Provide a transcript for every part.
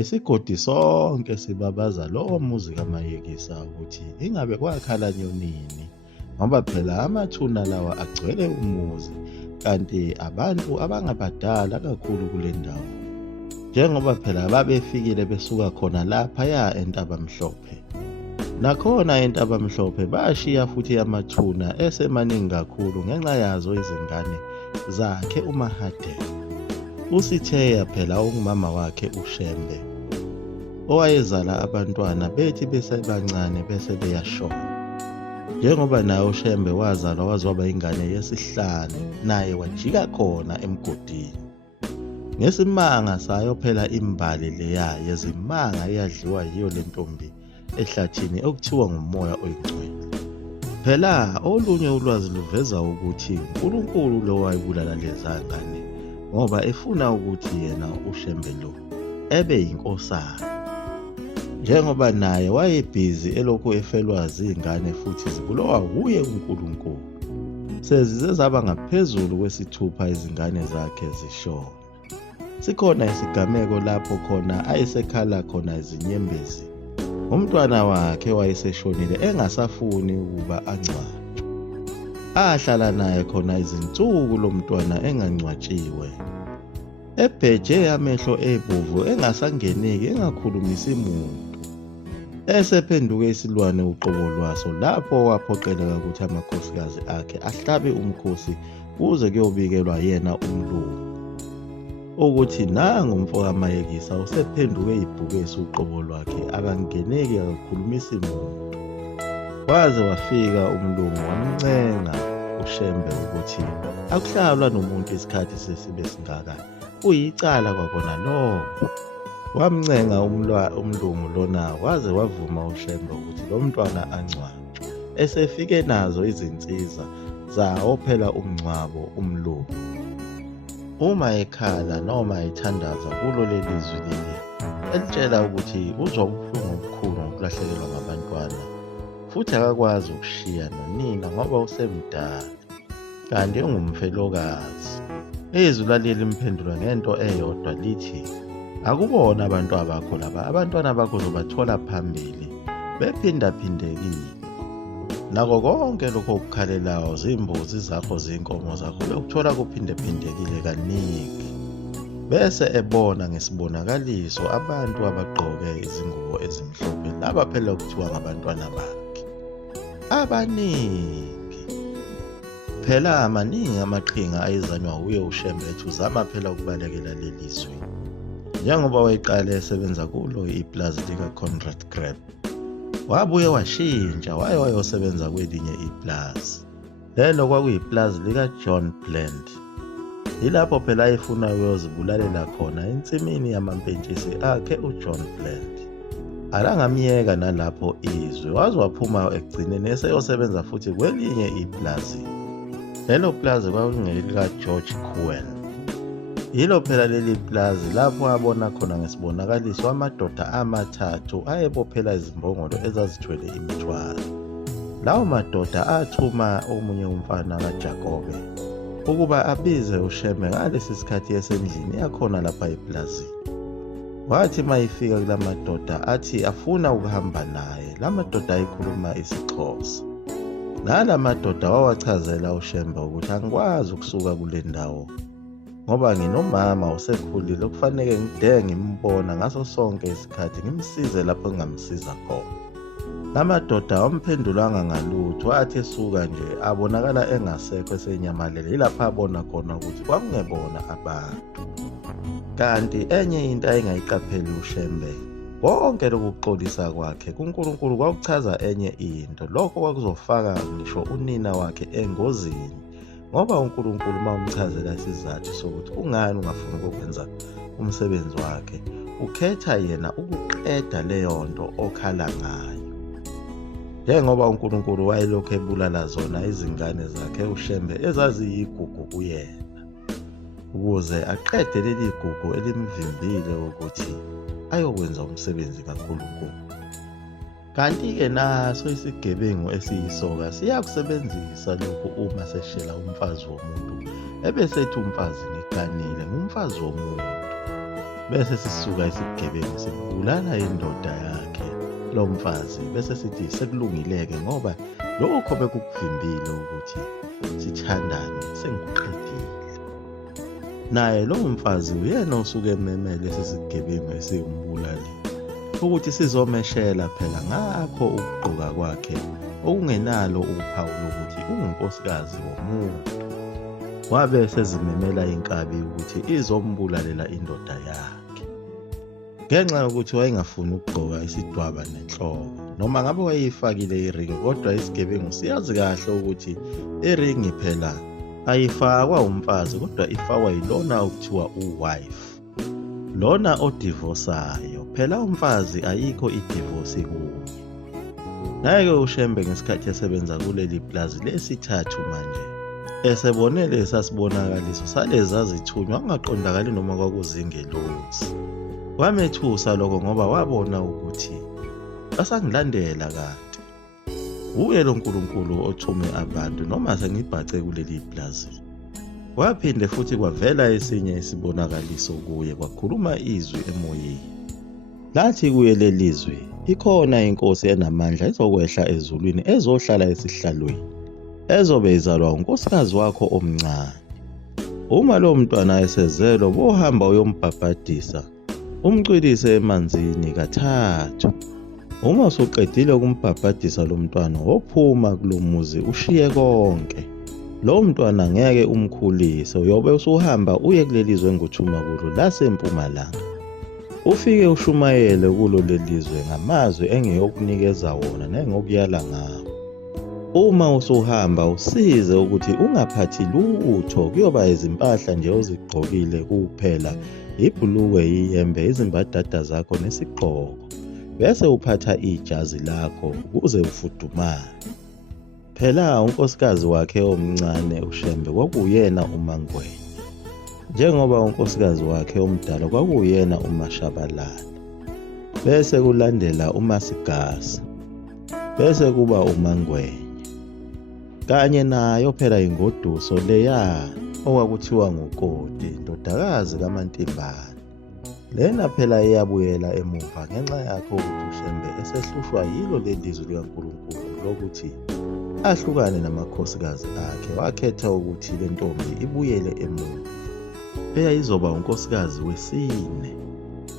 Isigodi sonke sibabaza lowo muzi kaMayekisa ukuthi ingabe kwakhala nyonini, ngoba phela amathuna lawa agcwele umuzi, kanti abantu abangabadala kakhulu kule ndawo, njengoba phela babefikile besuka khona laphaya eNtabamhlophe. Nakhona eNtabamhlophe bashiya futhi amathuna esemaningi kakhulu ngenxa yazo izingane zakhe uMahadebe. USitheya phela ongumama wakhe uShembe, owayezala abantwana bethi besebancane bese beyashona. Njengoba naye uShembe wazalwa wazoba ingane yesihlanu, naye wajika khona emgodini. Ngesimanga sayo phela imbali leya yezimanga eyadliwa yiyo le ntombi ehlathini okuthiwa ngumoya oyingcwele. Phela olunye ulwazi luveza ukuthi uNkulunkulu lo wayebulala leza ngane ngoba efuna ukuthi yena uShembe lo ebe yinkosana, njengoba naye wayebhizi elokhu efelwa zingane futhi zibulawa wuye uNkulunkulu. Sezize zaba ngaphezulu kwesithupha izingane zakhe zishona. Sikhona isigameko lapho khona ayesekhala khona izinyembezi. Umntwana wakhe wayeseshonile engasafuni ukuba angcwatshwe. Ahlala naye khona izinsuku lo mntwana engangcwatshiwe, ebheje amehlo ebomvu, engasangeneki, engakhulumisi muntu. Esephenduke isilwane uqobo lwaso, lapho waphoqeleka ukuthi amakhosikazi akhe ahlabe umkhosi kuze kuyobikelwa yena umlungu ukuthi nangu umfokaMayekisa usephenduke ibhubesi uqobo lwakhe, akangeneki, akakhulumisi muntu. Waze wafika umlungu wamncenga uShembe ukuthi akuhlalwa nomuntu isikhathi sesibe singaka, kuyicala kwakona lokho. Wamncenga umlungu lona, waze wavuma uShembe ukuthi lo mntwana angcwatshwe. Esefike nazo izinsiza zawo phela umngcwabo umlungu. Uma ekhala noma ethandaza kulo leli zwi leli elitshela ukuthi uzwa ubuhlungu obukhulu ngokulahlekelwa ngabantwana, futhi akakwazi ukushiya nonina ngoba usemdala, kanti ungumfelokazi. Izwi laleli limphendula ngento eyodwa lithi, akubona abantwabakho laba, abantwana bakho uzobathola phambili bephindaphindekile. Nako konke lokho okukhalelayo, zimbuzi zakho, zinkomo zakho, uyokuthola kuphindephindekile kaningi. Bese ebona ngesibonakaliso abantu abagqoke izingubo ezimhlophe, laba phela kuthiwa ngabantwana bakhe abaningi. Phela amaningi amaqhinga ayezanywa uye uShembe uzama phela ukubalekela leli zwi, njengoba wayeqale esebenza kulo iplazi likaConrad Greb. Wabuye washintsha wayosebenza kwelinye iplazi, lelo kwakuyiplazi likaJohn Bland. Yilapho phela ayefuna ukuyozibulalela khona ensimini yamampentshisi akhe uJohn Bland. Alangamyeka nalapho izwe, waze waphuma ekugcineni eseyosebenza futhi kwelinye iplazi. Lelo plazi kwakungelikaGeorge Cohen. Yilo phela leli plazi lapho abona khona ngesibonakaliso amadoda amathathu ayebophela izimbongolo ezazithwele imithwalo. Lawo madoda athuma omunye umfana kaJakobe ukuba abize uShembe ngalesi sikhathi esendlini yakhona lapha eplazini. Wathi mayifika kula madoda athi afuna ukuhamba naye. La madoda ayikhuluma isiXhosa. Nala madoda wawachazela uShembe ukuthi angikwazi ukusuka kule ndawo ngoba nginomama usekhulile okufanele ngide ngimbona ngaso sonke isikhathi, ngimsize lapho ngingamsiza khona. La madoda wamphendulanga ngalutho, athi esuka nje abonakala engasekho esenyamalele. Yilapho abona khona ukuthi kwakungebona abantu. Kanti enye into ayengayiqapheli uShembe, konke lokuxolisa kwakhe kuNkulunkulu kwakuchaza enye into. Lokho kwakuzofaka ngisho unina wakhe engozini, ngoba uNkulunkulu uma umchazela isizathu sokuthi kungani ungafuni ukwenza umsebenzi wakhe, ukhetha yena ukuqeda leyo nto okhala ngayo. Njengoba uNkulunkulu wayelokhu ebulala zona izingane zakhe uShembe ezaziyigugu kuyena, ukuze aqede leli gugu elimvimbile ukuthi ayokwenza umsebenzi kaNkulunkulu. Kanti-ke naso isigebengu esiyisoka siyakusebenzisa lokhu uma seshela umfazi womuntu, ebesethi umfazi ngiganile ngumfazi womuntu. bese sisuka isigebengu sibulala indoda yakhe lo mfazi bese sithi sekulungileke ngoba lokho bekukuvimbile ukuthi sithandane sengikuqedile. Naye lo mfazi uyena osuke ememele sesigebengu esiwumbulali ukuthi sizomeshela phela ngakho ukugqoka kwakhe okungenalo uphawu lokuthi ungunkosikazi womuntu. Wabe sezimemela inkabi ukuthi izombulalela indoda yakhe ngenxa yokuthi wayengafuni ukugqoka isidwaba nenhloko, noma ngabe wayeyifakile iringi, kodwa isigebengu siyazi kahle ukuthi iringi phela ayifakwa umfazi kodwa ifakwa yilona okuthiwa uwife, lona odivosayo. Phela umfazi ayikho idivosi kuye. Naye-ke uShembe ngesikhathi esebenza kuleli plazi lesithathu manje esebone lesa sibonakaliso saleza zithunywa angaqondakali noma kwakuzingelosi. Wamethusa lokho ngoba wabona ukuthi basangilandela kanti uye lo Nkulunkulu othume abantu noma sengibhace kuleli plazi. Waphinde futhi kwavela esinye isibonakaliso kuye, kwakhuluma izwi emoyeni. Lathi kuye lelizwi, ikhona inkosi enamandla ezokwehla ezulwini ezohlala esihlalweni, ezobe izalwa unkosikazi wakho omncane. Uma lo mntwana esezelwe bohamba uyombhabhadisa, umcwilise emanzini kathathu. Uma usuqedile ukumbhabhadisa lo mntwana wophuma kulomuzi ushiye konke. Lo mntwana ngeke umkhulise, uyobe usuhamba uye kulelizwe enguthuma kulo lasempumalanga. Ufike ushumayele kulo lelizwe ngamazwi engiyokunikeza wona nengokuyala ngawo. Uma usuhamba usize ukuthi ungaphathi lutho, kuyoba izimpahla nje ozigqokile kuphela, ibhuluwe, iyembe, izimbadada zakho nesigqoko, bese uphatha ijazi lakho ukuze ufudumale. Phela unkosikazi wakhe omncane uShembe kwakuyena uMangwenya, njengoba unkosikazi wakhe omdala kwakuyena uMashabalala, bese kulandela uMasigasa, bese kuba uMangwenya, kanye nayo phela ingoduso leya okwakuthiwa nguKoti, indodakazi kaMantimbane. Lena phela iyabuyela emuva ngenxa yakho ukuthi uShembe esehlushwa yilo lelizwi likaNkulunkulu lokuthi ahlukane namakhosikazi akhe. Wakhetha ukuthi le ntombi ibuyele emuva, eyayizoba unkosikazi wesine,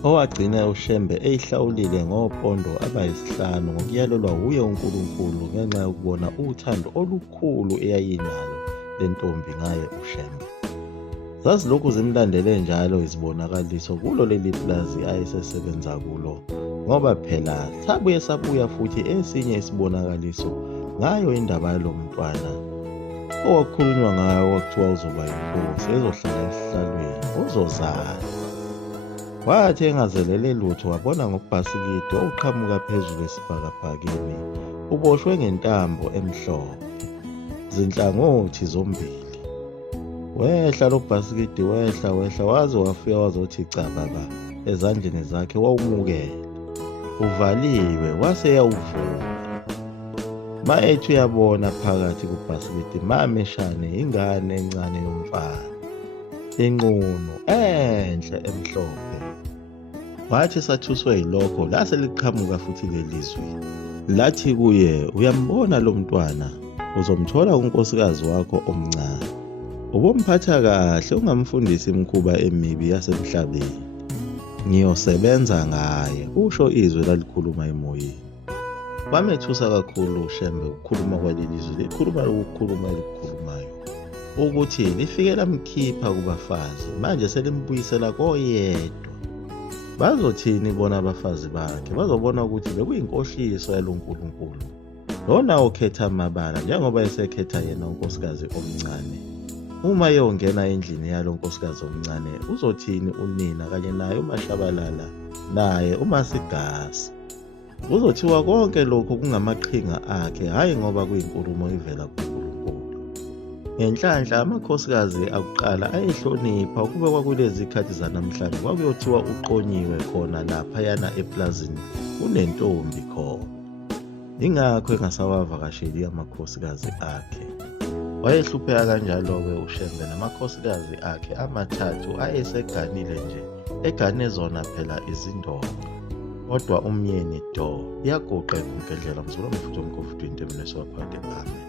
owagcina uShembe eyihlawulile ngopondo abayisihlanu ngokuyalelwa uye uNkulunkulu ngenxa yokubona uthando olukhulu eyayinalo le ntombi ngaye uShembe. Zazilokhu zimlandele njalo izibonakaliso kulo leli plazi ayesesebenza kulo, ngoba phela sabuya futhi esinye isibonakaliso ngayo indaba yalo mntwana owakhulunywa ngayo kwakuthiwa uzoba yinkosi ezohlala esihlalweni uzozala. Wathi engazelele lutho wabona ngobhasikidi owuqhamuka phezulu esibhakabhakeni uboshwe ngentambo emhlophe zinhlangothi zombili. Wehla lo bhasikidi, wehla waze wafika wazothi cababa ezandleni zakhe, wawumukela uvaliwe wase yawuvula. Maethu uyabona phakathi kubhasikidi mameshane ingane encane yomfana inqunu enhle emhlophe. Wathi sathuswe yilokho lase liqhamuka futhi lelizwi lathi kuye, uyambona lo mntwana, uzomthola unkosikazi wakho omncane, ubomphatha kahle, ungamfundisi imikhuba emibi yasemhlabeni. Ngiyosebenza ngaye, usho izwi lalikhuluma emoyeni. Wamethusa kakhulu uShembe ukukhuluma kwalelizwi, likhuluma lokukhuluma elikhulumayo ukuthi lifike lamkhipha kubafazi, manje selimbuyisela koyedwa. Bazothini bona abafazi bakhe? Bazobona ukuthi bekuyinkohliso yalo Nkulunkulu lona okhetha amabala, njengoba esekhetha yena unkosikazi omncane. Uma yongena endlini yalo nkosikazi omncane uzothini unina kanye naye uMashabalala naye uMasigasa? Uzothiwa konke lokho kungamaqhinga akhe, hayi ngoba kuyinkulumo ivela kuNkulunkulu. Ngenhlanhla amakhosikazi akuqala ayehlonipha, kube kwakulezi ikhathi zanamhlanje kwakuyothiwa uqonyiwe khona laphayana eplazini kunentombi khona. Ingakho engasawavakasheli amakhosikazi akhe. Wayehlupheka kanjalo-ke uShembe namakhosikazi akhe amathathu ayeseganile nje, egane zona phela izindonga. Kodwa umyeni do yaguqa egunkendlela mzulu mfuthu omkhofu 20 emneswa phakade bami.